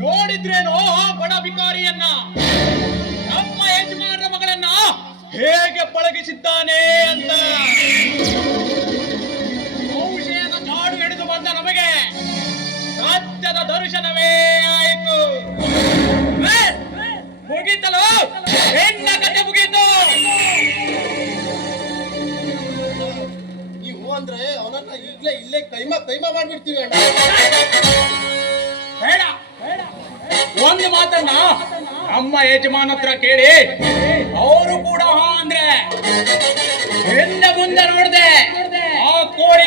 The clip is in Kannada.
ನೋಡಿದ್ರೇನೋ ಬಡ ಬಿಕಾರಿಯನ್ನ, ನಮ್ಮ ಯಜಮಾನರ ಮಗಳನ್ನ ಹೇಗೆ ಪಳಗಿಸಿದ್ದಾನೆ ಅಂತ. ಸಂಶಯದ ಜಾಡು ಹಿಡಿದು ಬಂದ ನಮಗೆ ಸತ್ಯದ ದರ್ಶನವೇ ಆಯಿತು. ಮುಗೀತಲು, ಹೆಣ್ಣ ಕತೆ ಮುಗೀತು. ನೀವು ಅಂದ್ರೆ ಅವನನ್ನ ಇಲ್ಲೇ ಕೈಮಾ ಮಾಡ್ಬಿಡ್ತೀವಿ. ಬೇಡ, ಒಂದು ಮಾತನ್ನ ನಮ್ಮ ಯಜಮಾನ ಹತ್ರ ಕೇಳಿ, ಅವರು ಕೂಡ ಹಾ ಅಂದ್ರೆ ಹಿಂದೆ ಮುಂದೆ ನೋಡ್ದೆ ಆ ಕೋಳಿ